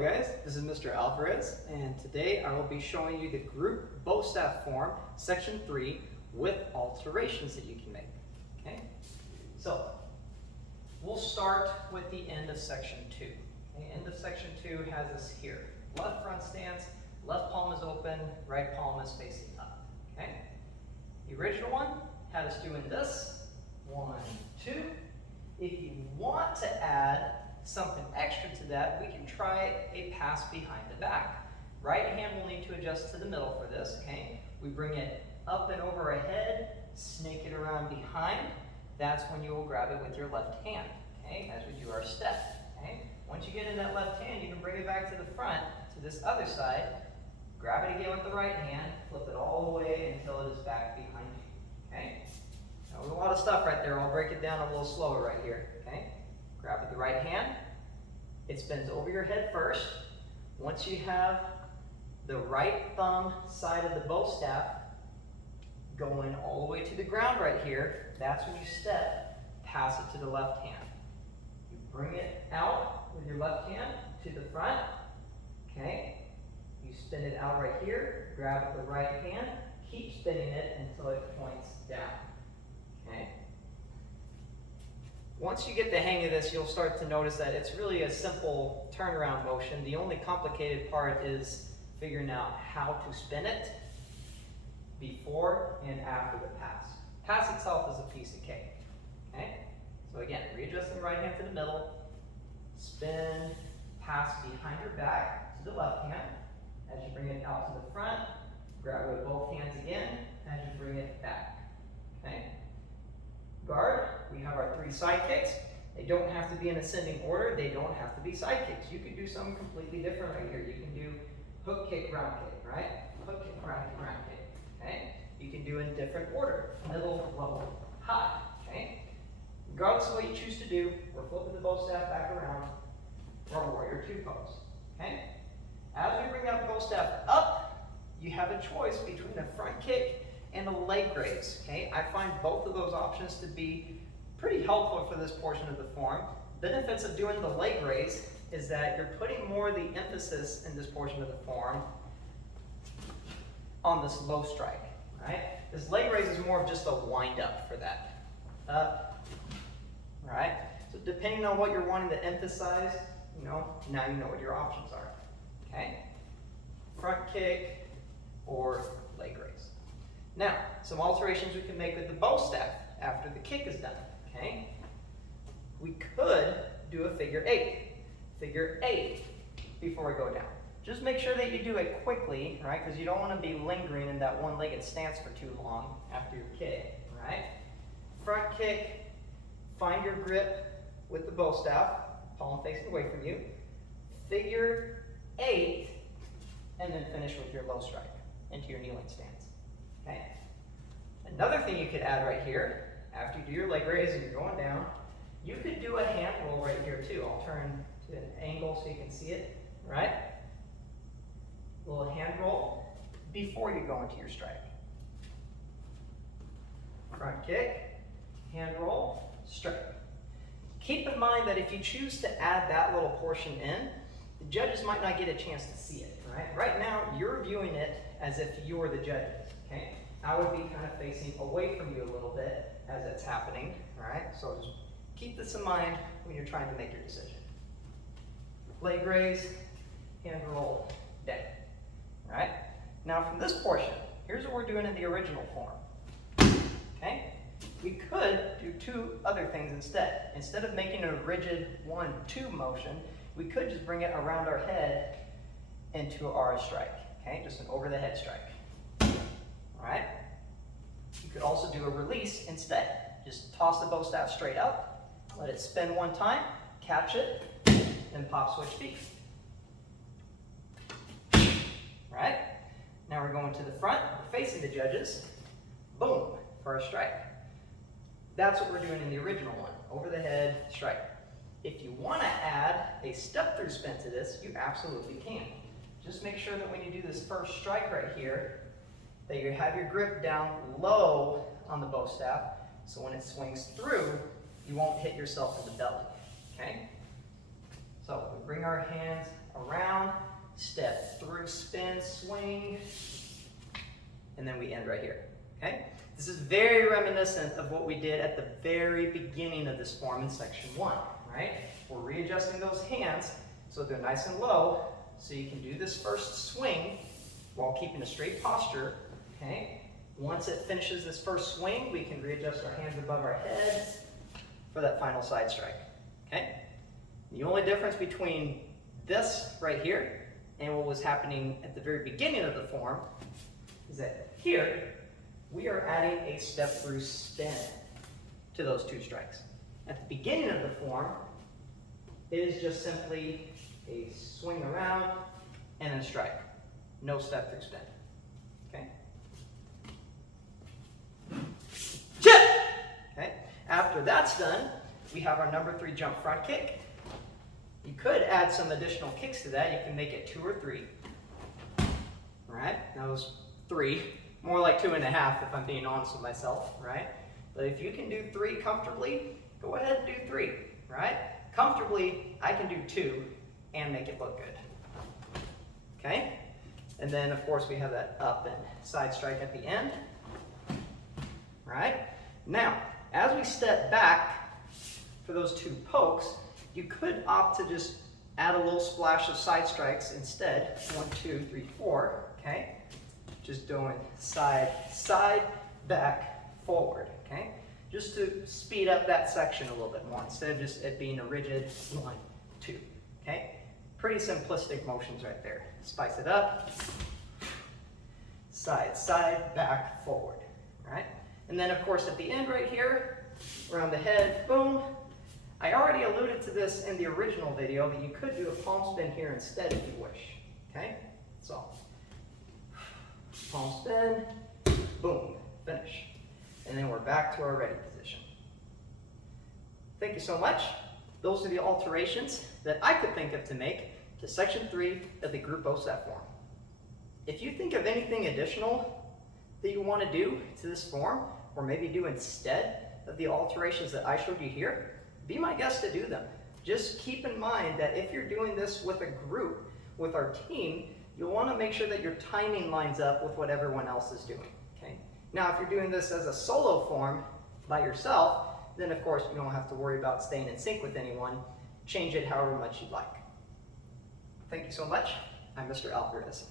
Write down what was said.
Hello guys, this is Mr. Alvarez, and today I will be showing you the group bow staff form, section 3, with alterations that you can make. Okay, so we'll start with the end of section 2. The end of section 2 has us here. Left front stance, left palm is open, right palm is facing up. Okay, the original one had us doing this. 1, 2. If you want to add something extra to that, we can try a pass behind the back. Right hand will need to adjust to the middle for this, okay? We bring it up and over ahead, snake it around behind. That's when you will grab it with your left hand, okay? As we do our step, okay? Once you get in that left hand, you can bring it back to the front, to this other side, grab it again with the right hand, flip it all the way until it is back behind you, okay? Now, there's a lot of stuff right there. I'll break it down a little slower right here, okay? Grab with the right hand. It spins over your head first. Once you have the right thumb side of the bow staff going all the way to the ground right here, that's when you step, pass it to the left hand. You bring it out with your left hand to the front, okay? You spin it out right here, grab it with the right hand, keep spinning it until it points down, okay? Once you get the hang of this, you'll start to notice that it's really a simple turnaround motion. The only complicated part is figuring out how to spin it before and after the pass. Pass itself is a piece of cake, okay? So again, readjusting the right hand to the middle, spin, pass behind your back to the left hand. As you bring it out to the front, grab it with both hands again as you bring it back, okay? Guard, we have our 3 side kicks. They don't have to be in ascending order. They don't have to be side kicks. You could do something completely different right here. You can do hook kick, round kick, right? Hook kick, round kick, okay? You can do in different order. Middle, low, high, okay? Regardless of what you choose to do, we're flipping the bow staff back around for our warrior 2 pose, okay? As we bring that bow staff up, you have a choice between a front kick and a leg raise, okay? I find both of those options to be pretty helpful for this portion of the form. Benefits of doing the leg raise is that you're putting more of the emphasis in this portion of the form on this low strike, right? This leg raise is more of just a wind up for that. Up, right? So depending on what you're wanting to emphasize, now you know what your options are, okay? Front kick or leg raise. Now, some alterations we can make with the bow staff after the kick is done, okay? We could do a figure 8. Figure 8 before we go down. Just make sure that you do it quickly, right? Because you don't want to be lingering in that one-legged stance for too long after your kick, right? Front kick, find your grip with the bow staff, palm facing away from you. Figure 8, and then finish with your low strike into your kneeling stance. Okay. Another thing you could add right here, after you do your leg raise and you're going down, you could do a hand roll right here too. I'll turn to an angle so you can see it, right? A little hand roll before you go into your strike. Front kick, hand roll, strike. Keep in mind that if you choose to add that little portion in, the judges might not get a chance to see it, right? Right now, you're viewing it as if you're the judges. Okay, I would be kind of facing away from you a little bit as it's happening, all right? So just keep this in mind when you're trying to make your decision. Leg raise, hand roll, down, all right? Now from this portion, here's what we're doing in the original form, okay? We could do 2 other things instead. Instead of making a rigid 1-2 motion, we could just bring it around our head into our strike, okay? Just an over the head strike. All right? You could also do a release instead. Just toss the bow staff straight up, let it spin 1 time, catch it, then pop switch feet. Right? Now we're going to the front, we're facing the judges. Boom, for a strike. That's what we're doing in the original one, over the head strike. If you want to add a step through spin to this, you absolutely can. Just make sure that when you do this first strike right here, that you have your grip down low on the bow staff, so when it swings through, you won't hit yourself in the belly, okay? So we bring our hands around, step through, spin, swing, and then we end right here, okay? This is very reminiscent of what we did at the very beginning of this form in section 1, right? We're readjusting those hands so they're nice and low, so you can do this first swing while keeping a straight posture, okay? Once it finishes this first swing, we can readjust our hands above our head for that final side strike, okay? The only difference between this right here and what was happening at the very beginning of the form is that here, we are adding a step through spin to those two strikes. At the beginning of the form, it is just simply a swing around and a strike. No step through spin, okay? Chip! Okay, after that's done, we have our number 3 jump front kick. You could add some additional kicks to that. You can make it 2 or 3. All right, that was 3. More like 2.5 if I'm being honest with myself, right? But if you can do 3 comfortably, go ahead and do 3, right? Comfortably, I can do 2 and make it look good, okay? And then, of course, we have that up and side strike at the end, right? Now, as we step back for those 2 pokes, you could opt to just add a little splash of side strikes instead. 1, 2, 3, 4, okay? Just doing side, side, back, forward, okay? Just to speed up that section a little bit more instead of just it being a rigid 1, 2, okay? Pretty simplistic motions right there. Spice it up. Side, side, back, forward, right? And then of course at the end right here, around the head, boom. I already alluded to this in the original video, but you could do a palm spin here instead if you wish, okay? So, palm spin, boom, finish. And then we're back to our ready position. Thank you so much. Those are the alterations that I could think of to make to section 3 of the group OSAT form. If you think of anything additional that you want to do to this form, or maybe do instead of the alterations that I showed you here, be my guest to do them. Just keep in mind that if you're doing this with a group, with our team, you'll want to make sure that your timing lines up with what everyone else is doing, okay? Now, if you're doing this as a solo form by yourself, then of course you don't have to worry about staying in sync with anyone. Change it however much you'd like. Thank you so much. I'm Mr. Alvarez.